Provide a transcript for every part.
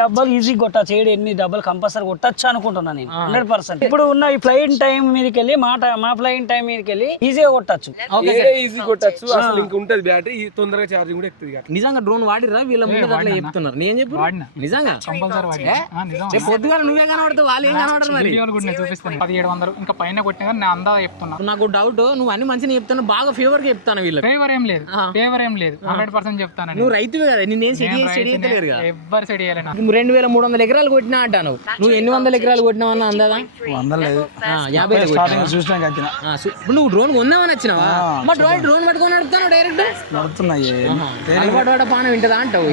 డబ్బులు ఈజీ కొట్టచ్చు, ఎన్ని డబ్బులు కంపల్సరీ కొట్టచ్చు అనుకుంటున్నాను నేను 100%. ఇప్పుడు ఉన్న ఈ ఫ్లైట్ టైం మీదకి వెళ్ళి మా ఫ్లైట్ టైం మీదకి వెళ్ళి ఈజీగా కొట్టచ్చు, ఈజీ కొట్టచ్చు. అసలు ఇంకా ఉంటది బ్యాటరీ, తొందరగా ఛార్జింగ్ కూడా ఎక్కుతుంది. నిజంగా డ్రోన్ వాడిరా వీళ్ళ ముందు అట్లా చెప్తున్నారు, నేను చెప్పు నిజంగా పొద్దుగా నువ్వే కనబడతావు, వాళ్ళు ఏం కనబడరు మరి. చూపిస్తాను 1700 ఇంకా పైన కొట్టినా కానీ నేను అందా చెప్తున్నా. నాకు డౌట్, నువ్వు అన్ని మంచిగా చెప్తాను, బాగా ఫేవర్ గా చెప్తాను. వీళ్ళకి ఫేవర్ ఏం లేదు 100% చెప్తాను. నువ్వు రైతువే కదా, నేను సెట్ చేయలేరు కదా. ఎవ్వరు సెట్ చేయాలి. 2300 ఎకరాలు కొట్టినా అంటాను, నువ్వు ఎన్ని వందల ఎకరాలు కొట్టినావన్నా అందాదా? 50 ఇప్పుడు నువ్వు డ్రోన్ కొందామని వచ్చినావా? మా డ్రోన్ పట్టుకొని నడుపుతాను డైరెక్ట్ అలవాటు పాన వింటదా అంటావు.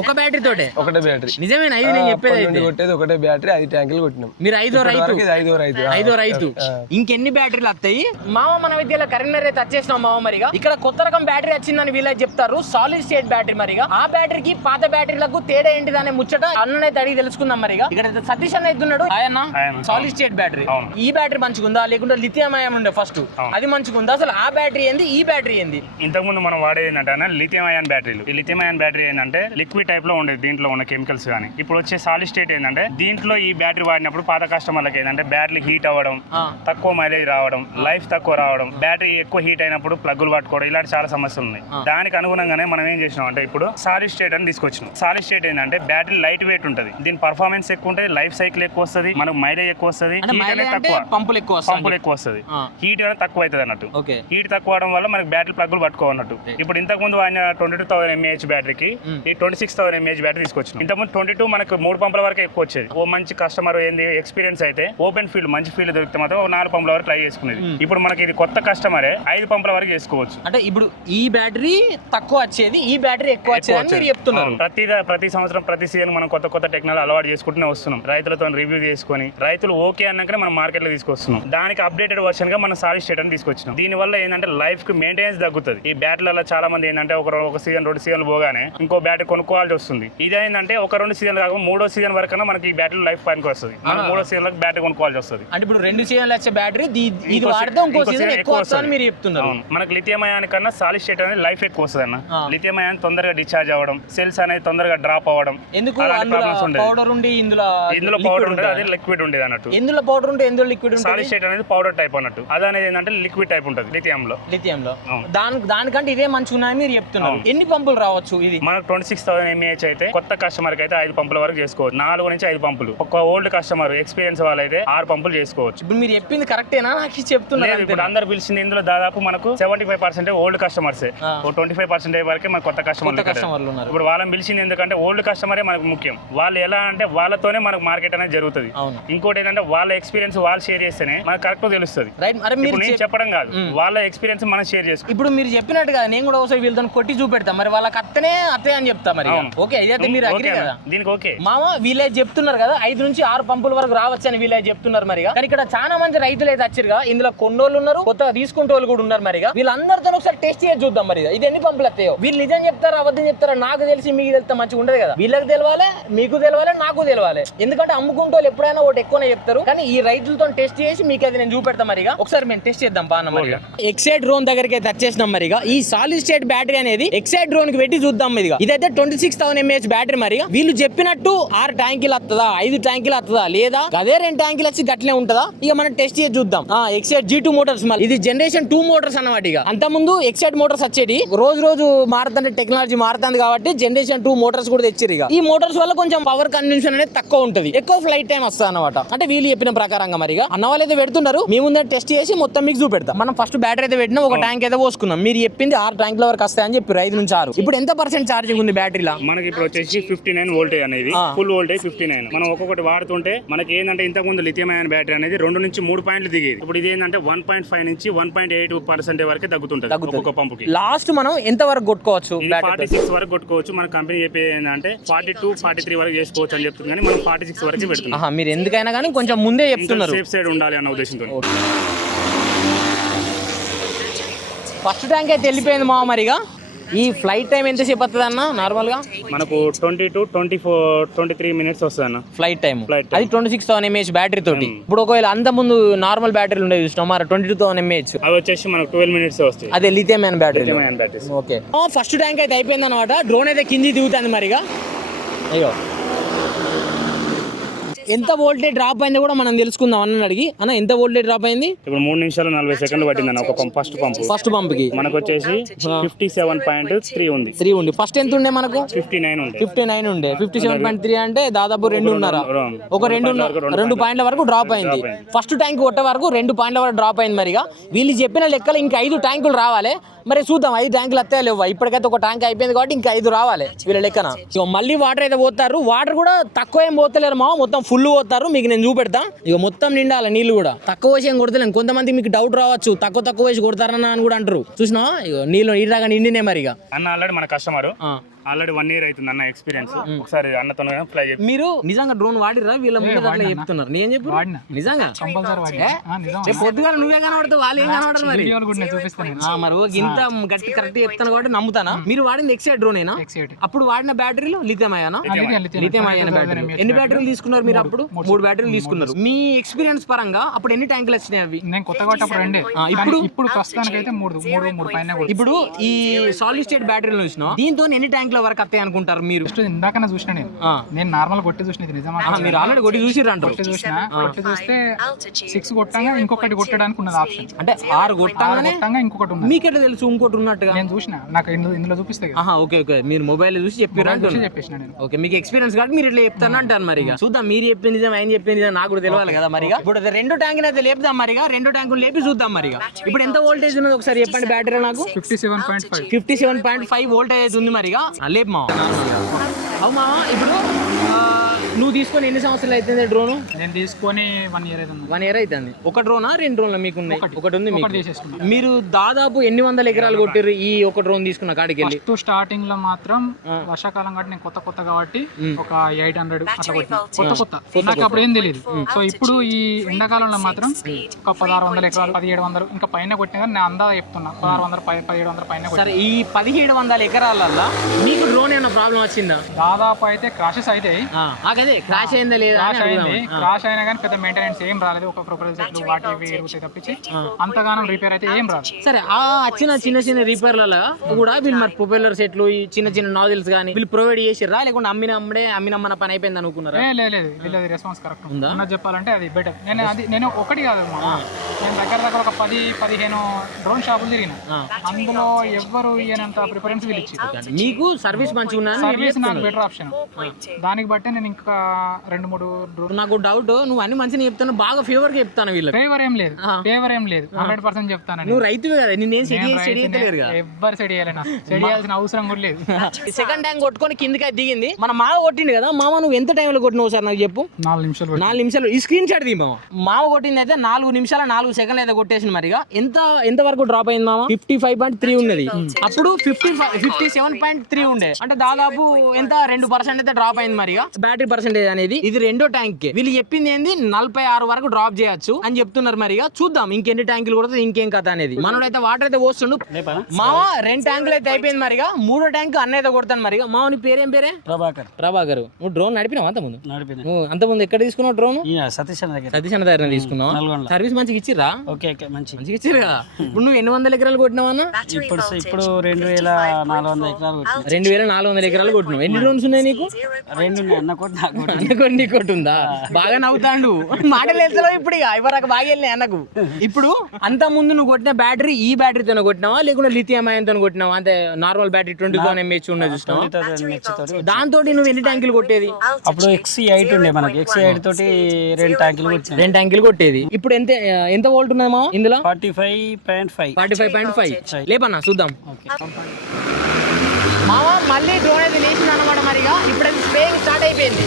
ఒక బ్యాటరీ తోటే ఒకటే బ్యాటరీ. నిజమేనా ఇది నేను చెప్పేది? కొట్టేది ఒకటే బ్యాటరీ, 5 ట్యాంకులు కొట్టినాం. మీరు ఐదో రైతు. ఇంకెన్ని బ్యాటరీలు వస్తాయి మామ? మన విద్యలో కరీంనగర్ అయితే వచ్చేసినాం మామ. మరిగా ఇక్కడ కొత్త రకం బ్యాటరీ వచ్చిందని వీళ్ళకి చెప్తారు, సాలిడ్ స్టేట్ బ్యాటరీ. మరిగా ఆ బ్యాటరీకి పాత బ్యాటరీలకు తేడా ఏంటిది అనే ముచ్చట అన్ననైతే అడిగి తెలుసుకుందాం. మరిగా ఇక్కడ సతీష్ అన్న ఇస్తున్నాడు. ఆయన సాలిడ్ స్టేట్ బ్యాటరీ, ఈ బ్యాటరీ మంచిగుందా లేకుంటే లిథియం అయాన్ ఉండే ఫస్ట్ అది మంచిగుందా? అసలు ఆ బ్యాటరీ ఏంది, ఈ బ్యాటరీ ఏంది? ఇంతకు ముందు మనం వాడేది ఏంటంటే లిథియం అయాన్ బ్యాటరీలు. ఈ లిథియం అయాన్ బ్యాటరీ ఏంటంటే లిక్విడ్ టైప్ లో ఉండేది, దీంట్లో ఉన్న కెమికల్స్ కానీ. ఇప్పుడు వచ్చే సాలిడ్ స్టేట్ ఏంటంటే దీంట్లో ఈ బ్యాటరీ వాడినప్పుడు పాత కస్టమర్లకి ఏంటంటే బ్యాటరీ హీట్ అవ్వడం, తక్కువ మైలేజ్ రావడం, లైఫ్ తక్కువ రావడం, బ్యాటరీ ఎక్కువ హీట్ అయినప్పుడు ప్లగ్గులు పట్టుకోవడం, ఇలాంటి చాలా సమస్యలు ఉన్నాయి. దానికి అనుగుణంగానే మనం ఏం చేసినాం అంటే ఇప్పుడు సాలిడ్ స్టేట్ అని తీసుకొచ్చినాం. సాలిడ్ స్టేట్ ఏంటంటే బ్యాటరీ లైట్ వెయిట్ ఉంటుంది, దీని పర్ఫార్మెన్స్ ఎక్కువ ఉంటుంది, లైఫ్ సైకిల్ ఎక్కువ వస్తుంది, మనకు మైలేజ్ ఎక్కువ వస్తుంది, హీట్ అనేది తక్కువ, పంపులు ఎక్కువ వస్తుంది, హీట్ అనేది తక్కువ అవుతుంది అన్నట్టు. హీట్ తక్కువ అవడం వల్ల మనకి బ్యాటరీ ప్లగ్గులు పట్టుకోవన్నట్టు. ఇప్పుడు ఇంతకు ముందు వాడిన 22,000 mAh బ్యాటరీకి ఈ 26,000 mAh బ్యాటరీ తీసుకొచ్చినాం. ఇంతకుముందు 22 మనకు 3 పంపుల వరకు ఎక్కువ వచ్చేది. ఓ మంచి కస్టమర్ ఏంది ఎక్స్పీరియన్స్ అయితే ఓపెన్ ఫీల్డ్ మంచి ఫీల్డ్ దొరికితే మాత్రం 4 పంపుల వరకు ట్రై చేసుకునేది. ఇప్పుడు మనకి ఇది కొత్త కస్టమరే 5 పంపుల వరకు చేసుకోవచ్చు. అంటే ఇప్పుడు ఈ బ్యాటరీ తక్కువ వచ్చేది, ఈ బ్యాటరీ ఎక్కువ వచ్చేది చెప్తున్నారు. ప్రతి సంవత్సరం ప్రతి సీజన్ మనం కొత్త టెక్నాలజీ అలవాటు చేసుకుంటూనే వస్తున్నాం. రైతులతో రివ్యూ చేసుకొని రైతులు ఓకే అన్నాకనే మనం మార్కెట్ లో తీసుకొస్తున్నాం. దానికి అప్డేటెడ్ వర్షన్ గా మనం సాలిడ్ స్టేట్ అని తీసుకొచ్చినాం. దీని వల్ల ఏంటంటే లైఫ్ కి మెయింటెనెన్స్ తగ్గుతుంది. ఈ బ్యాటరీలలో చాలా మంది ఏంటంటే ఒక సీజన్ 2 సీజన్లు పోగానే ఇంకో బ్యాటరీ కొనుక్కోవాల్సి వస్తుంది. ఇదేంటంటే ఒక 2 సీజన్లు కాకుండా 3వ సీజన్ వరకు మనకి ఈ బ్యాటరీ లైఫ్ పనికి వస్తుంది. మనం 3వ సీజన్ లో బ్యాటరీ కొనుక్కోవాల్సి వస్తుంది. అంటే ఇప్పుడు 2 సీజన్లు వచ్చే బ్యాటరీ ఇది వాడితే ఇంకో సీజన్ ఎక్కువ వస్తుందని మీరు చెప్తున్నారు. మనకి లిథియం అయాన్ కన్నా సాలిడ్ స్టేట్ అనేది లైఫ్ ఎక్కువ వస్తుంది అన్న. లిథియం అయాన్ తొందరగా డిశ్చార్జ్ అవ్వడం, సెల్స్ అనేది తొందరగా డ్రాప్ అవ్వడం, ఎందుకు పౌడర్ ఉండి ఇందులో పౌడర్ ఉంటుంది, అదే లిక్విడ్ ఉండేది అన్నట్టు. ఎందులో పౌడర్ ఉంటే ఎందులో లిక్విడ్ ఉంటుంది? సాలిడ్ స్టేట్ అనేది పౌడర్ టైప్ అన్నట్టు, అది అనేది ఏంటంటే లిక్విడ్ టైప్ ఉంటుంది లిథియంలో. దానికంటే ఇదే మంచిగా ఉన్నాయని మీరు చెప్తున్నారు. ఎన్ని పంపులు రావచ్చు ఇది? మనకు 26,000 mAh అయితే కొత్త కస్టమర్ కి అయితే 5 పంపుల వరకు చేసుకోవచ్చు. 4 నుంచి 5 పంపులు. ఒక ఓల్డ్ కస్టమర్ ఎక్స్పీరియన్స్ వాళ్ళైతే 6 పంపులు చేసుకోవచ్చు. ఇప్పుడు మీరు చెప్పింది కరెక్టేనా? నాకు చెప్తున్నారు. ఇప్పుడు అందరు పిలిచింది ఇందులో దాదాపు మనకు 75% ఓల్డ్ కస్టమర్స్, 25% వరకే మన కొత్త కస్టమర్లు ఉన్నారు. ఇప్పుడు వాళ్ళని పిలిచింది ఎందుకంటే ఓల్డ్ కస్టమరే మనకు ముఖ్యం. వాళ్ళు ఎలా అంటే వాళ్ళతోనే మనకు మార్కెట్ అనేది జరుగుతుంది. ఇంకోటి ఏంటంటే వాళ్ళ ఎక్స్పీరియన్స్ వాళ్ళు షేర్ చేస్తేనే మనకు కరెక్ట్ తెలుస్తుంది. నేను చెప్పడం కాదు, వాళ్ళ ఎక్స్పీరియన్స్ మనం షేర్ చేసుకోవాలి. ఇప్పుడు మీరు చెప్పినట్టు కదా, నేను కూడా ఒకసారి వీళ్ళతో కొట్టి చూపెడతా, మరి వాళ్ళకి అత్తనే అని చెప్తా. మరి ఓకే అయితే మీరు అగ్రీ కదా దీనికి? ఓకే మామ, వీళ్ళే చెప్తున్నారు కదా 5 నుంచి 6 పంపుల వరకు రావచ్చు అని వీళ్ళే చెప్తున్నారు. మరిగా కానీ ఇక్కడ చాలా మంది రైతులు అయితే వచ్చారు, ఇందులో కొన్నోళ్ళు ఉన్నారు, కొత్తగా తీసుకుంటే వాళ్ళు కూడా ఉన్నారు. మరిగా వీళ్ళందరితో ఒకసారి టెస్ట్ చేసి చూద్దాం. మరి ఇది ఎన్ని పంపులు వస్తాయో. వీళ్ళు నిజం చెప్తారా అబద్ధం చెప్తారా నాకు తెలిసి మీకు తెలిస్తే మంచిగా ఉండదు కదా. వీళ్ళకి తెలవాలి, మీకు తెలవాలి, నాకు తెలవాలి. ఎందుకంటే అమ్ముకుంటే వాళ్ళు ఎప్పుడైనా ఒకటి ఎక్కువనే చెప్తారు, కానీ ఈ రైతులతో టెస్ట్ చేసి మీకు అది నేను చూపెడతాం. మరిగా ఒకసారి మేము టెస్ట్ చేద్దాం పాన. మరిగా ఎక్సైడ్ డ్రోన్ దగ్గరికి అయితే వచ్చేసినాం. మరిగా ఈ సాలిడ్ స్టేట్ బ్యాటరీ అనేది ఎక్సైడ్ డ్రోన్ కి పెట్టి చూద్దాం. మరిగా ఇదైతే 26,000 mAh బ్యాటరీ. మరిగా వీళ్ళు చెప్పినట్టు 6 ట్యాంకులు వస్తుందా, 5 ట్యాంకులు వస్తుందా, లేదా అదే 2 ట్యాంకులు వచ్చి గట్లే ఉంటుందా? ఇక మనం టెస్ట్ చేసి చూద్దాం. ఎక్సైడ్ G2 మోటార్స్, మళ్ళీ ఇది జనరేషన్ 2 మోటార్స్ అన్నమాట. ఇక అంత ముందు ఎక్సైడ్ మోటార్స్ వచ్చేది, రోజు మారుతుంటే టెక్నాలజీ మారుతుంది కాబట్టి జనరేషన్ 2 మోటార్స్ కూడా తెచ్చారు. ఇక ఈ మోటార్స్ వల్ల కొంచెం పవర్ కన్వెన్షన్ అనేది తక్కువ ఉంటుంది, ఎక్కువ ఫ్లైట్ టైం వస్తుంది అన్నమాట. అంటే వీళ్ళు చెప్పిన ప్రకారంగా. మరిగా అన్న వాళ్ళు అయితే పెడుతున్నారు, మీ ముందే టెస్ట్ చేసి మొత్తం మీకు చూపెడతాం. మనం ఫస్ట్ బ్యాటరీ అయితే పెట్టినా, ఒక ట్యాంక్ అయితే పోసుకున్నాం. మీరు చెప్పింది 6 ట్యాంకుల వరకు వస్తాయని చెప్పారు, 5 నుంచి 6. ఇప్పుడు ఎంత % ఛార్జింగ్ ఉంది బ్యాటరీలో? మనకి ఇప్పుడు వచ్చేసి 59 వోల్టేజ్ అనేది, ఫుల్ వోల్టేజ్ 59. మనం ఒక్కొక్కటి వాడుతుంటే మనకి ఏంటంటే ఇంతకు ముందు లిథియం అయాన్ బ్యాటరీ అనేది 2 నుంచి 3 పాయింట్లు దిగేది. ఇప్పుడు ఇది ఏంటంటే 1.5 నుంచి 1.8% వరకు తగ్గుతుంటుంది ఒక్కొక్క పంపుకి. లాస్ట్ మనం ఎంత వరకు కొట్టుకోవచ్చు? 46 వరకు కొట్టుకోవచ్చు. మన కంపెనీ చెప్పేది ఏంటంటే 42, 43 వరకు చేసుకోవచ్చు అని చెప్తుంది, కానీ మనం 46 వరకు పెడుతున్నాం. మీరు ఎందుకైనా కానీ కొంచెం ముందే చెప్తున్నారు, సేఫ్ సైడ్ ఉండాలి అన్న ఉద్దేశంతో. ఫస్ట్ ట్యాంక్ అయితే వెళ్ళిపోయింది మా. మరిగా ఈ ఫ్లైట్ టైం ఎంతసేపు వస్తుంది అన్న నార్మల్ గా? మనకు 20 to 23 minutes వస్తుంది అన్న ఫ్లైట్ టైం. అది 26,000 mAh బ్యాటరీ తోటి. ఇప్పుడు ఒకవేళ అంత ముందు నార్మల్ బ్యాటరీలు ఉండేవి చూసినాం, మరి 22,000 mAh అవి వచ్చేసి మనకు 12 minutes వస్తాయి. అదే lithium ion battery. Okay, first tank అయితే అయిపోయింది అనమాట. డ్రోన్ అయితే కింది దిగుతుంది. మరిగా అయ్యో ఎంత వోల్టేజ్ డ్రాప్ అయిందో కూడా మనం తెలుసుకుందాం అన్న అడిగి. అన్న ఎంత వోల్టేజ్ డ్రాప్ అయింది? ఇప్పుడు 3 నిమిషాలు 40 సెకండ్లు పట్టిందన్న ఒక పంప్. ఫస్ట్ పంప్ కి మనకు వచ్చేసి 57.3 ఉంది. 3 ఉంది. ఫస్ట్ ఎంత ఉండే మనకు? 59 ఉండే. 57.3 అంటే దాదాపు 2.5 ఒక 2 పాయింట్ల వరకు డ్రాప్ అయింది. ఫస్ట్ ట్యాంక్ కొట్టే వరకు 2 పాయింట్ల వరకు డ్రాప్ అయింది. మరిగా వీళ్ళు చెప్పిన లెక్కలు ఇంకా 5 ట్యాంకులు రావాలి. మరి చూద్దాం 5 ట్యాంకులు వస్తాయా లేవా. ఇప్పటికైతే ఒక ట్యాంక్ అయిపోయింది కాబట్టి ఇంకా 5 రావాలి వీళ్ళ లెక్కన. ఇక మళ్ళీ వాటర్ అయితే పోతారు. వాటర్ కూడా తక్కువ ఏం పోతలేరు మా, మొత్తం ఫుల్ పోతారు. మీకు నేను చూపెడతా. ఇక మొత్తం నిండాలి నీళ్ళు కూడా. తక్కువ వేసి ఏం కొడతలేను. కొంతమంది మీకు డౌట్ రావచ్చు, తక్కువ వేసి కొడతారన్న అని కూడా అంటారు. చూసినా ఇక నీళ్ళు నీళ్ళగా నిండినే మరి. ఇక అన్న ఆల్రెడీ మన కస్టమర్ ఆల్రెడీ 1 year అవుతుంది అన్న ఎక్స్పీరియన్స్. ఒకసారి అన్నతో ఫ్లై చెప్పి. మీరు నిజంగా డ్రోన్ వాడిరా? వీళ్ళ ముందు అట్లా చెప్తున్నారు. నేను చెప్పు నిజంగా పొద్దుగా నువ్వే కనబడతావు, వాళ్ళు ఏం కనబడరు మరి. మరి ఇంత గట్టి కరెక్ట్ చెప్తాను కాబట్టి నమ్ముతానా. మీరు వాడింది ఎక్సైడ్ డ్రోనేనా? అప్పుడు వాడిన బ్యాటరీలు లిథియం అయానా? Lithium ion battery. ఎన్ని బ్యాటరీలు తీసుకున్నారు మీరు అప్పుడు? 3 బ్యాటరీలు తీసుకున్నారు. మీ ఎక్స్పీరియన్స్ పరంగా అప్పుడు ఎన్ని ట్యాంకులు వచ్చినాయి అవి? నేను కొత్తగా ఇప్పుడు ప్రస్తుతానికి అయితే 3 పైన. ఇప్పుడు ఈ సాలిడ్ స్టేట్ బ్యాటరీలు చూసినా దీంతో ఎన్ని ట్యాంకుల వరకు వస్తాయి అనుకుంటారు మీరు? ఇందాక చూసిన నేను నార్మల్ కొట్టి చూసిన. నిజమా? మీరు ఆల్రెడీ కొట్టి చూసిర్రు అంటారు. కొట్టి చూస్తే 6 కొట్టంగా ఇంకొకటి కొట్టడానికి ఉన్నది ఆప్షన్. అంటే 6 కొట్టంగానే ఇంకొకటి ఉంది. మీకు ఎట్లా తెలుసు ఇంకోటి ఉన్నట్టుగా? నేను చూసిన, నాకు ఇందులో చూపిస్తాయి. ఓకే మీరు మొబైల్ చూసి చెప్పేసిన నేను. ఓకే మీకు ఎక్స్పీరియన్స్ కాబట్టి మీరు ఇట్లా చెప్తాను అంటారు. మరి చూద్దాం మీరు చెప్పింది నిజం, ఆయన చెప్పింది నిజం నాకు కూడా తెలియాలి కదా. మరి ఇప్పుడు 2 ట్యాంకులు అయితే లేపుదాం. మరిగా 2 ట్యాంకులు లేపి చూద్దాం. మరిగా ఇప్పుడు ఎంత వోల్టేజ్ ఉన్నది ఒకసారి చెప్పండి బ్యాటరీ నాకు. 57.5 వోల్టేజ్ అయితే ఉంది. మరిగా లేపు మా. అవుమా ఇప్పుడు నువ్వు తీసుకొని ఎన్ని సంవత్సరాలు అవుతుంది డ్రోన్? నేను తీసుకొని 1 year అవుతుంది. 1 year అవుతుంది. ఒక డ్రోనా 2 డ్రోన్లు మీకు ఉన్నాయి? ఒకటి ఉంది మీకు. మీరు దాదాపు ఎన్ని వందల ఎకరాలు కొట్టారు ఈ ఒక డ్రోన్ తీసుకున్న కాడికి వెళ్ళి? స్టార్టింగ్ లో మాత్రం వర్షాకాలం కాబట్టి నేను కొత్త కాబట్టి ఒక 800 అట్లా కొట్టిన. కొత్త నాకు అప్పుడు ఏం తెలియదు. సో ఇప్పుడు ఈ ఎండాకాలంలో మాత్రం ఒక 1600 ఎకరాలు 1700 ఇంకా పైన కొట్టినా కానీ నేను అందాజ చెప్తున్నా 1600 1700 పైన. సరే ఈ 1700 ఎకరాలల్లో మీకు డ్రోన్ ఏమైనా ప్రాబ్లం వచ్చిందా? దాదాపు అయితే క్రాషెస్ అయితే క్రాష్ అయిందా లేదా? క్రాష్ అయినా కానీ పెద్ద మెయింటెనెన్స్ ఏం రాలేదు. ఒక ప్రొపరేటర్ సెట్లు వాటి ఎరుగుతాయి తప్పించి అంతగానం రిపేర్ అయితే ఏం రాదు. సరే ఆ వచ్చిన చిన్న రిపేర్లలో కూడా వీళ్ళు మరి ప్రొపెల్లర్ సెట్లు ఈ చిన్న నాజిల్స్ కానీ వీళ్ళు ప్రొవైడ్ చేసిర్రా లేకుంటే అమ్మినమ్మన పని అయిపోయింది అనుకున్నారా? లేదు వీళ్ళది రెస్పాన్స్ కరెక్ట్ ఉందా చెప్పాలంటే అది బెటర్. నేను ఒకటి కాదు నేను దగ్గర ఒక 10-15 డ్రోన్ షాపులు తిరిగిన. అందులో ఎవ్వరు ఇయ్యనంత ప్రిఫరెన్స్ వీళ్ళు ఇచ్చి మీకు సర్వీస్ మంచిగా ఉన్నా సర్వీస్ నాకు బెటర్ ఆప్షన్. దానికి బట్టి నేను ఇంకా 2-3 డ్రోన్. నాకు డౌట్ నువ్వు అన్ని మంచిగా చెప్తాను, బాగా ఫేవర్ గా చెప్తాను. వీళ్ళు ఫేవర్ ఏం లేదు 100% చెప్తాను. నువ్వు రైతువే కదా, నేను ఎవ్వరు సెట్ చేయాలన్నా సెట్ చేయాల్సిన అవసరం కూడా లేదు. సెకండ్ ట్యాంక్ కొట్టుకొని కిందకి దిగింది. మన మామ కొట్టింది కదా. మామ నువ్వు ఎంత టైంలో కొట్టినావు సార్ నాకు చెప్పు? 4 నిమిషాలు. ఈ స్క్రీన్ షాట్ ది మామ కొట్టింది అయితే 4 నిమిషాల 4 సెకండ్లు అయితే కొట్టేసింది. మరిగా ఎంత వరకు డ్రాప్ అయింది మామ? 55.3 ఉన్నది. అప్పుడు 57.3 ఉండే. అంటే దాదాపు ఎంత 2% అయితే డ్రాప్ అయింది. మరిగా బ్యాటరీ పర్సెంటేజ్ అనేది ఇది 2వ ట్యాంక్ కి. వీళ్ళు చెప్పింది ఏంది 46 వరకు డ్రాప్ చేయొచ్చు అని చెప్తున్నారు. మరిగా చూద్దాం ఇంకెన్ని ట్యాంకులు కొడుతుంది ఇంకేం కథ అనేది. మనోడైతే వాటర్ అయితే పోస్తుండు. మామ 2 ట్యాంకులు అయితే అయిపోయింది. మరిగా 3వ ట్యాంక్ అన్న అయితే కొడతాను. మరిగా మామ నీ పేరేం పేరే? ప్రభాకర్. నువ్వు డ్రోన్ నడిపినావు అంతకుముందు ఎక్కడ తీసుకున్నావు డ్రోన్? సతీష్ అన్న దగ్గర తీసుకున్నావు. సర్వీస్ మంచిగా ఇచ్చిర్రా? మంచిగా ఇచ్చిర్రు కదా. ఇప్పుడు నువ్వు ఎన్ని వందల ఎకరాలు కొట్టినావు అన్న? ఇప్పుడు 2400 ఎకరాలు 2400 ఎకరాలు కొట్టినావు. ఎన్ని డ్రోన్స్ ఉన్నాయి నీకు? 2 అన్న కొట్టి ఉందా? బాగా నవ్వుతాండు. మాటలు వెళ్తావు ఇప్పుడు. ఇవరకు బాగా వెళ్ళినాయి అన్నకు. ఇప్పుడు అంత ముందు నువ్వు కొట్టిన బ్యాటరీ ఈ బ్యాటరీతో కొట్టినావా లేకుంటే లిథియం అయాన్ తో కొట్టినావా? అంటే నార్మల్ బ్యాటరీ 21 mAh ఉన్నది చూసినావా? దాంతో నువ్వు ఎన్ని ట్యాంకులు కొట్టేది? అప్పుడు XC8 ఉండే మనకి. XC8 తోటి 2 ట్యాంకులు కొట్టేది. ఇప్పుడు ఎంత వోల్ట్ ఉన్నది మా ఇందులో? 45.5 లేపన్నా చూద్దాం. మామ మళ్ళీ డ్రోన్ అయితే లేచింది అనమాట. మరిగా ఇప్పుడైతే స్ప్రేయింగ్ స్టార్ట్ అయిపోయింది.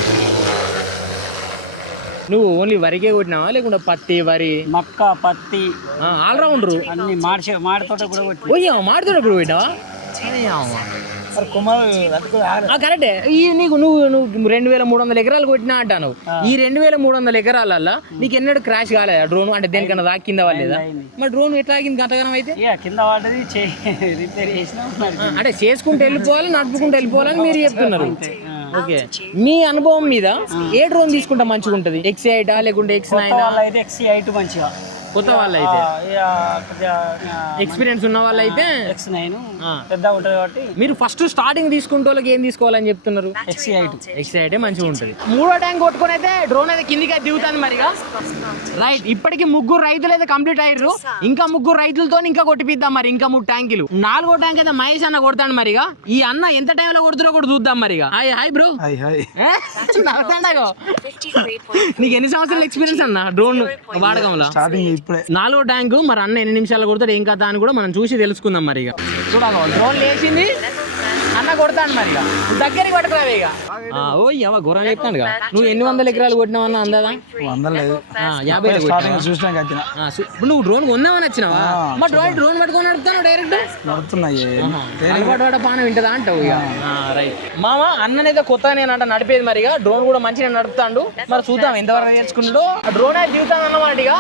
నువ్వు ఓన్లీ వరికే కొట్టినావా లేకుండా పత్తి వరి మక్క పత్తి ఆల్రౌండర్ అన్ని మాడితోట కూడా మాడితోట కూడా కొట్టినావా? కరెక్టే. నువ్వు 2300 ఎకరాలు కొట్టినా అంటాను. ఈ 2300 ఎకరాలల్లో నీకు ఎన్నడూ క్రాష్ కాలేదా డ్రోన్? అంటే దేనికన్నా దా కింద వాళ్ళేదా? మరి డ్రోన్ ఎట్లా ఆగింది గంటగానం అయితే? కింద వాడది రిపేర్ చేసినా అంటే చేసుకుంటూ వెళ్ళిపోవాలి నడుపుకుంటూ వెళ్ళిపోవాలని మీరు చెప్తున్నారు. ఓకే మీ అనుభవం మీద ఏ డ్రోన్ తీసుకుంటా మంచిగా ఉంటది? XC8 లేకుంటే X9? XC8 మంచిగా కొత్త వాళ్ళు అయితే ఎక్స్పీరియన్స్ ఉన్న వాళ్ళు అయితే X9 పెద్ద ఉంటుంది కాబట్టి మీరు ఫస్ట్ స్టార్టింగ్ తీసుకుంటే వాళ్ళకి ఏం తీసుకోవాలని చెప్తున్నారు? XC8 మంచిగా ఉంటుంది. మూడో ట్యాంక్ కొట్టుకొని అయితే డ్రోన్ అయితే కిందికి అయితే దిగుతుంది మరిగా. రైట్, ఇప్పటికి 3 రైతులు అయితే కంప్లీట్ అయ్యారు. ఇంకా 3 రైతులతో ఇంకా కొట్టిపిద్దాం మరి, ఇంకా 3 ట్యాంకులు. 4వ ట్యాంక్ అయితే మహేష్ అన్న కొడతాడు మరిగా. ఈ అన్న ఎంత టైంలో కొడుతున్నా కూడా చూద్దాం మరిగా. Hi bro. నీకు ఎన్ని సంవత్సరాల ఎక్స్పీరియన్స్ అన్న డ్రోన్ వాడకంలో? 4వ ట్యాంకు మరి అన్న ఎన్ని నిమిషాలు కొడతాడు ఏం కథ అని కూడా మనం చూసి తెలుసుకుందాం మరి. డ్రోన్ లేచింది, అన్న కొడతాడు మరి. దగ్గరికి పట్టుకురావే ఇక. ఓ ఎవ గుర్రం చెప్తాను. నువ్వు ఎన్ని 100 ఎకరాలు కొట్టినావు అన్న అందాదా? 50 ఇప్పుడు నువ్వు డ్రోన్ కొందామని వచ్చినావా? మా డ్రోన్ పట్టుకొని నడుపుతాను డైరెక్ట్ అలవాటు పానం వింటదా అంటావు ఇక. రైట్ మామ, అన్ననైతే కొత్త నేనంట నడిపేది మరి. డ్రోన్ కూడా మంచిగా నడుపుతాడు మరి. చూద్దాం ఎంతవరకు నేర్చుకున్నాడో. డ్రోన్ అయితే దిగుతాను అన్నమాట ఇక.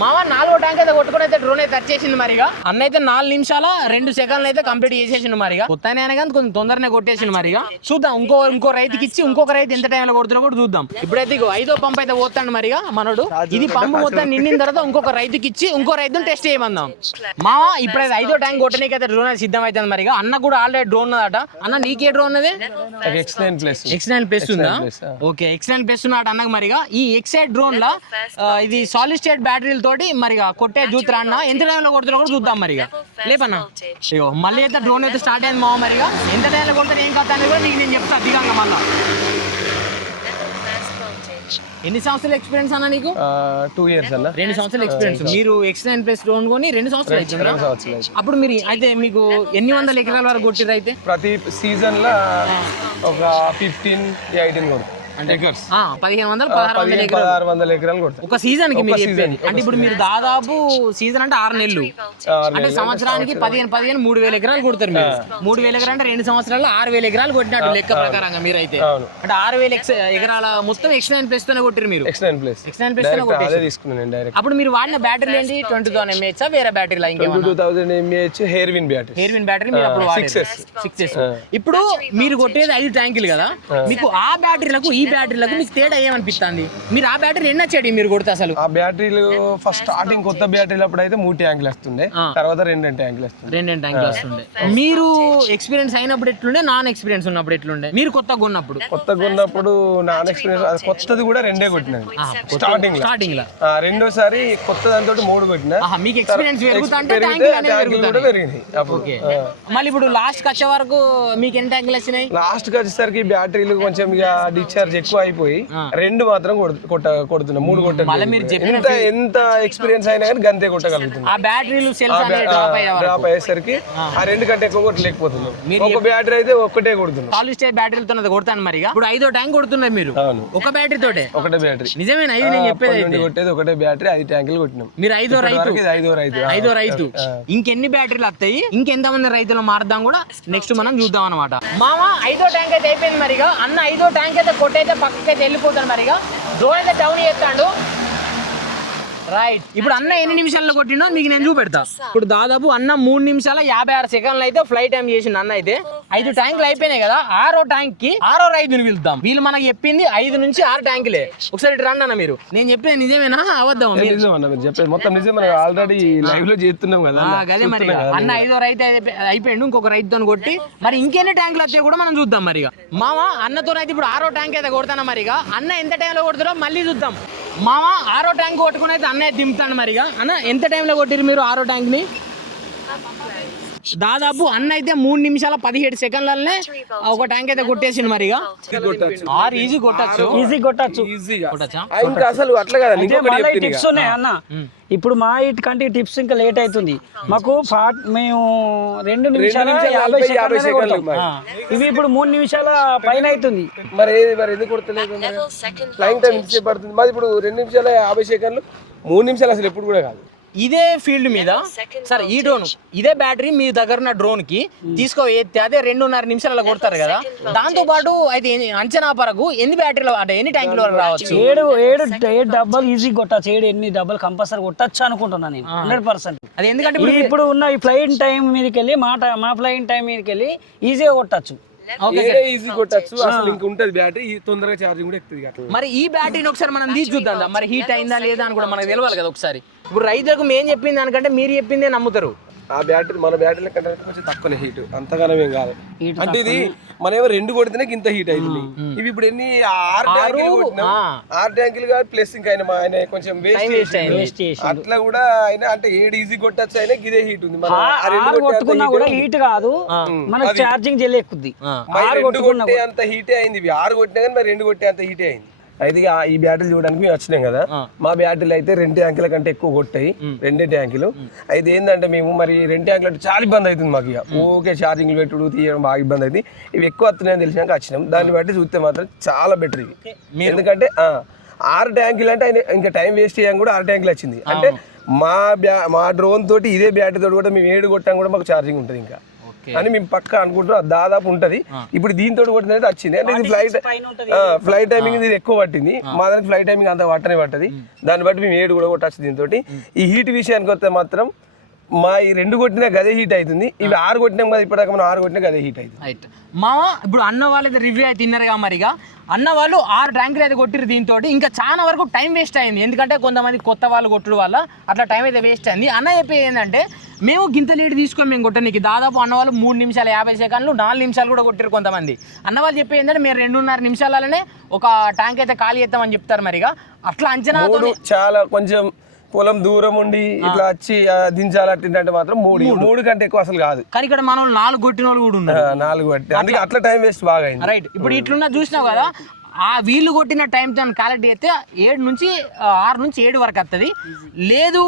మామ 4వ ట్యాంక్ అయితే కొట్టుకుని అయితే డ్రోన్ అయితే వచ్చేసింది మరిగా. అన్న అయితే 4 నిమిషాల 2 సెకండ్లు అయితే కంప్లీట్ చేసేసిండు మరిగా. కొత్త కానీ కొంచెం తొందరనే కొట్టేసిండు మరిగా. చూద్దాం ఇంకో రైతుకి ఇచ్చి ఇంకొక రైతు ఎంత టైంలో కొడుతున్నా కూడా చూద్దాం. ఇప్పుడైతే 5వ పంప్ అయితే పోతాడు మరిగా మనోడు. ఇది పంపు మొత్తం నిండిన తర్వాత ఇంకొక రైతుకి ఇచ్చి ఇంకో రైతుని టెస్ట్ చేయమందాం. మామ ఇప్పుడైతే 5వ ట్యాంక్ కొట్టడానికి అయితే డ్రోన్ అయితే సిద్ధం అవుతుంది మరిగా. అన్న కూడా ఆల్రెడీ డ్రోన్ ఉన్నదట. అన్న నీకే డ్రోన్ ఉన్నది? X9+ ఉందా? ఓకే, X9+ ఉన్నాడు అన్నకు మరిగా. ఈ X8 డ్రోన్ లా ఇది సాలిడ్ స్టేట్ బ్యాటరీ తోటి మరిగా కొట్టే చూతురా అన్న. ఎంత టైంలో కొడుతున్నా కూడా చూద్దాం మరిగా. లేపన్నా ఇగో మళ్ళీ అయితే డ్రోన్ అయితే స్టార్ట్ అయింది మామ మరిగా. ఎంత టైంలో కొడతాను ఏం కథ అనేది కూడా నీకు నేను చెప్తా దిగాక మళ్ళా. ఎన్ని సంవత్సరాల ఎక్స్పీరియన్స్ అన్న నీకు? 2 years అన్న. 2 సంవత్సరాల ఎక్స్పీరియన్స్. మీరు X9+ డ్రోన్ కొని 2 సంవత్సరాలు అవుతుంది. అప్పుడు మీరు అయితే మీకు ఎన్ని 100 ఎకరాల వరకు కొట్టిరు? అయితే ప్రతి సీజన్ లో ఒక 15-18 కొడుతుంది. అంటే 1500-1600 ఎకరాలు కొడతారు ఒక సీజన్ కి. మీరు చెప్పేది అంటే ఇప్పుడు మీరు దాదాపు సీజన్ అంటే 6 నెలలు అంటే సంవత్సరానికి 15 3000 ఎకరాలు కొడతారు మీరు. 3000 ఎకరాలు అంటే 2 సంవత్సరాలు 6000 ఎకరాలు కొట్టినట్టు లెక్క ప్రకారంగా మీరైతే. అంటే 6000 ఎకరాల మొత్తం X9+ తోనే కొట్టారు మీరు. X9+ తోనే కొట్టారు. అప్పుడు మీరు వాడిన బ్యాటరీలు ఏంటి? 22,000 mAh వేరే బ్యాటరీలా? ఇంకా 22,000 mAh హెయిర్విన్ బ్యాటరీ మీరు అప్పుడు 6S. ఇప్పుడు మీరు కొట్టేది 5 ట్యాంకులు కదా. మీకు ఆ బ్యాటరీలకు ఈ బ్యాటరీలకు మీకు తేడా ఏమనిపిస్తుంది? మీరు ఆ బ్యాటరీ ఎన్న చెడి మీరు కొడితే అసలు? ఆ బ్యాటరీలు ఫస్ట్ స్టార్టింగ్ కొత్త బ్యాటరీలు అప్పుడు అయితే 3 ట్యాంకులు వస్తుండే, తర్వాత 2 ట్యాంకులు వస్తుండే. మీరు ఎక్స్పీరియన్స్ అయినప్పుడు ఎట్లుండే, నాన్ ఎక్స్పీరియన్స్ ఉన్నప్పుడు ఎట్లుండే? మీరు కొత్తగా కొన్నప్పుడు నాన్ ఎక్స్పీరియన్స్ కొత్తది కూడా 2 కొట్టినాను స్టార్టింగ్ లో. రెండోసారి కొత్త దాంతో 3 కొట్టినా. మీకు ఎక్స్పీరియన్స్ పెరుగుతుంటే ట్యాంకులు కూడా పెరిగినాయి. మళ్ళీ ఇప్పుడు లాస్ట్ వచ్చే వరకు మీకు ఎన్ని ట్యాంకులు వచ్చినాయి? లాస్ట్ కి వచ్చేసరికి బ్యాటరీలు కొంచెం డిశ్చార్జ్ ఎక్కువ అయిపోయి 2 మాత్రం కొడుతున్నా. 3 కొట్టాను. ఎంత ఎక్స్పీరియన్స్ అయినా కానీ గంతే కొట్టగలుగుతున్నా. ఆ బ్యాటరీలు డ్రాప్ అయ్యేసరికి ఆ 2 కంటే ఎక్కువ కొట్టలేకపోతున్నాం. ఒక బ్యాటరీ అయితే ఒక్కటే కొడుతున్నాం. సాలిడ్ స్టేట్ బ్యాటరీలతో కొడతాను మరి. ఇప్పుడు 5వ ట్యాంక్ కొడుతున్నారు మీరు ఒక బ్యాటరీ తోటే? ఒకటే బ్యాటరీ. నిజమేనా? ఇది నేను చెప్పేది కొట్టేది ఒకటే బ్యాటరీ, 5 ట్యాంకులు కొట్టినాం. మీరు 5వ రైతు. ఇంకెన్ని బ్యాటరీలు వస్తాయి? ఇంకెంతమంది రైతులు మారుదాం కూడా నెక్స్ట్ మనం చూద్దాం అనమాట. మామ 5వ ట్యాంక్ అయితే అయిపోయింది మరిగా. అన్న 5వ ట్యాంక్ అయితే కొట్టయితే పక్కకైతే వెళ్ళిపోతాడు మరిగా. డ్రోన్ అయితే డౌన్ చేస్తాడు. రైట్, ఇప్పుడు అన్న ఎన్ని నిమిషాల్లో కొట్టిండో మీకు నేను చూపెడతా. ఇప్పుడు దాదాపు అన్న 3 నిమిషాల 56 సెకండ్లు అయితే ఫ్లైట్ టైం చేసిండు అన్న. అయితే 5 ట్యాంకులు అయిపోయినాయి కదా. 6వ ట్యాంక్ కి 6వ రైతుని పిలుద్దాం. వీళ్ళు మనకి చెప్పింది 5 నుంచి 6 ట్యాంకులే. ఒకసారి ఇటు రండి అన్న. మీరు నేను చెప్పేది నిజమేనా అబద్ధం? చెప్పేది మొత్తం నిజమే. ఆల్రెడీ లైవ్ లో చేస్తున్నాం కదా. అదే మరి అన్న 5వ రైతు అయిపోయిండు. ఇంకొక రైతుతో కొట్టి మరి ఇంకెన్ని ట్యాంకులు వస్తాయి కూడా మనం చూద్దాం మరిగా. మామ అన్నతోనైతే ఇప్పుడు 6వ ట్యాంక్ అయితే కొడతాను మరిగా. అన్న ఎంత టైంలో కొడతారో మళ్ళీ చూద్దాం. మామ 6వ ట్యాంక్ కొట్టుకుని అయితే అన్నయ్య దింపుతాను మరిగా. అన్న ఎంత టైంలో కొట్టిరు మీరు 6వ ట్యాంక్ ని? దాదాపు అన్న అయితే 3 నిమిషాల 17 సెకండ్లనే ఒక ట్యాంక్ అయితే కొట్టేసిండు మరిగా. ఈజీ కొట్టచ్చు. ఇంకా అసలు అట్లా కదా. టిప్స్ ఉన్నాయి అన్న. ఇప్పుడు మా ఇటు కంటే టిప్స్ ఇంకా లేట్ అవుతుంది మాకు. మేము 2 నిమిషాల 50 సెకండ్లు ఇవి ఇప్పుడు 3 నిమిషాల పైన అవుతుంది. మరి ఎందుకు కొడతలేదు? ఫ్లైయింగ్ టైం ఇంతసేపు పడుతుంది. మాది ఇప్పుడు 2 నిమిషాల 50 సెకండ్లు, 3 నిమిషాలు అసలు ఎప్పుడు కూడా కాదు. ఇదే ఫీల్డ్ మీద సరే ఈ డ్రోన్ ఇదే బ్యాటరీ మీ దగ్గర ఉన్న డ్రోన్ కి తీసుకోతే అదే 2.5 నిమిషాలలో కొడతారు కదా. దాంతో పాటు అయితే అంచనా పరకు ఎన్ని బ్యాటరీలు అంటే ఎన్ని ట్యాంకుల వరకు రావచ్చు? 7 డబ్బాలు ఈజీ కొట్టచ్చు. 7 డబ్బాలు కంపల్సరీ కొట్టచ్చు అనుకుంటున్నాను నేను 100%. అది ఎందుకంటే ఇప్పుడు ఉన్న ఈ ఫ్లైట్ టైం మీదకి వెళ్ళి మా ఫ్లైట్ టైం మీదకి వెళ్ళి ఈజీగా కొట్టచ్చు. ఈజీ కొట్టచ్చు అసలు ఇంకా ఉంటది బ్యాటరీ తొందరగా ఛార్జింగ్ కూడా ఎక్కుతుంది అట్లా. మరి ఈ బ్యాటరీని ఒకసారి మనం తీసి చూద్దాం మరి హీట్ అయిందా లేదా అని కూడా మనకు తెలియాలి కదా ఒకసారి. ఇప్పుడు రైతులకు మేము చెప్పింది దానికంటే మీరు చెప్పిందే నమ్ముతారు. ఆ బ్యాటరీ మన బ్యాటరీల కంటే కొంచెం తక్కువనే హీట్, అంతగానం ఏం కాదు. అంటే ఇది మనమేమో 2 కొడితేనే ఇంత హీట్ అవుతుంది. ఇవి ఇప్పుడు ఎన్ని 6 ట్యాంకులు కొట్టినా 6 ట్యాంకులు కాదు ప్లస్ ఇంకా ఆయన కొంచెం వేస్ట్ అట్లా కూడా అయినా అంటే 7 ఈజీ కొట్టచ్చు అయినా ఇదే హీట్ ఉంది. మన 6 కొట్టుకున్నా కూడా హీట్ కాదు, మన ఛార్జింగ్ జల్లి ఎక్కుద్ది. 2 కొట్టే అంత హీటే అయింది. ఇవి 6 కొట్టినా కానీ మరి 2 కొట్టే అంత హీటే అయింది. అయితే ఈ బ్యాటరీలు చూడడానికి మేము వచ్చినాం కదా, మా బ్యాటరీలు అయితే 2 ట్యాంకుల కంటే ఎక్కువ కొట్టాయి, 2 ట్యాంకులు. అయితే ఏంటంటే మేము మరి 2 ట్యాంకులు అంటే చాలా ఇబ్బంది అవుతుంది మాకు. ఇక ఓకే ఛార్జింగ్ పెట్టుడు తీయడం బాగా ఇబ్బంది అవుతుంది. ఇవి ఎక్కువ వస్తున్నాయని తెలిసినాక వచ్చినాం. దాన్ని బట్టి చూస్తే మాత్రం చాలా బెటర్ ఇవి. ఎందుకంటే 6 ట్యాంకులు అంటే ఆయన ఇంకా టైం వేస్ట్ చేయడం కూడా 6 ట్యాంకులు వచ్చింది. అంటే మా డ్రోన్ తోటి ఇదే బ్యాటరీ తోటి కూడా మేము 7 కొట్టాం కూడా మాకు ఛార్జింగ్ ఉంటుంది ఇంకా అని మేము పక్కా అనుకుంటున్నాం. దాదాపు ఉంటది. ఇప్పుడు దీంతో కొట్టినట్టు వచ్చింది. అంటే ఇది ఫ్లైట్ టైమింగ్ ఇది ఎక్కువ పట్టింది. మా దానికి ఫ్లైట్ టైమింగ్ అంత పట్టనే పట్టది. దాన్ని బట్టి మేము 7 కూడా కొట్టచ్చు దీంతో. ఈ హీట్ విషయానికి వస్తే మాత్రం మా ఈ 2 కొట్టినా గదే హీట్ అవుతుంది. ఇవి 6 కొట్టినాం కదా, ఇప్పటిదాకా మనం 6 కొట్టినా గదే హీట్ అవుతుంది. మామ ఇప్పుడు అన్న వాళ్ళు అయితే రివ్యూ అయితే తిన్నారుగా మరిగా. అన్న వాళ్ళు 6 ట్యాంకులు అయితే కొట్టిరు. దీంతో ఇంకా చాలా వరకు టైం వేస్ట్ అయింది. ఎందుకంటే కొంతమంది కొత్త వాళ్ళు కొట్టడం వల్ల అట్లా టైం అయితే వేస్ట్ అయింది. అన్న చెప్పేది ఏంటంటే మేము గింత లీడ్ తీసుకొని మేము కొట్టడానికి దాదాపు అన్న వాళ్ళు 3 నిమిషాలు 50 సెకండ్లు 4 నిమిషాలు కూడా కొట్టారు కొంతమంది. అన్న వాళ్ళు చెప్పేది ఏంటంటే మీరు 2.5 నిమిషాలనే ఒక ట్యాంక్ అయితే ఖాళీ చేస్తామని చెప్తారు. మరిగా అట్లా అంచనా చాలా కొంచెం పొలం దూరం ఉండి ఇట్లా వచ్చి దించాలంటే మాత్రం 3 కంటే ఎక్కువ అసలు కాదు. కానీ ఇక్కడ మనం 4 కొట్టిన వాళ్ళు కూడా ఉన్నారు. 4 కొట్టి అందుకే అట్లా టైం వేస్ట్ బాగా అయింది. రైట్. ఇప్పుడు ఇట్లున్నా చూసినావు కదా, ఆ వీళ్ళు కొట్టిన టైంతో క్యాలిటీ అయితే 6 నుంచి 7 వరకు వస్తుంది. లేదు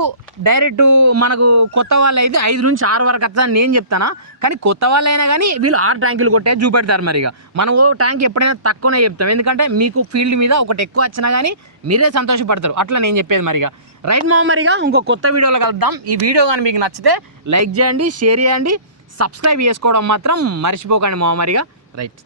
డైరెక్ట్ మనకు కొత్త వాళ్ళు అయితే 5 నుంచి 6 వరకు వస్తుంది నేను చెప్తానా. కానీ కొత్త వాళ్ళు అయినా కానీ వీళ్ళు 6 ట్యాంకులు కొట్టే చూపెడతారు. మరిగా మనం ట్యాంక్ ఎప్పుడైనా తక్కువనే చెప్తాం, ఎందుకంటే మీకు ఫీల్డ్ మీద ఒకటి ఎక్కువ వచ్చినా కానీ మీరే సంతోషపడతారు. అట్లా నేను చెప్పేది మరిగా. రైట్ మామ, మరిగా ఇంకో కొత్త వీడియోలో కలుద్దాం. ఈ వీడియో కానీ మీకు నచ్చితే లైక్ చేయండి, షేర్ చేయండి, సబ్స్క్రైబ్ చేసుకోవడం మాత్రం మర్చిపోకండి మామ. మరిగా రైట్.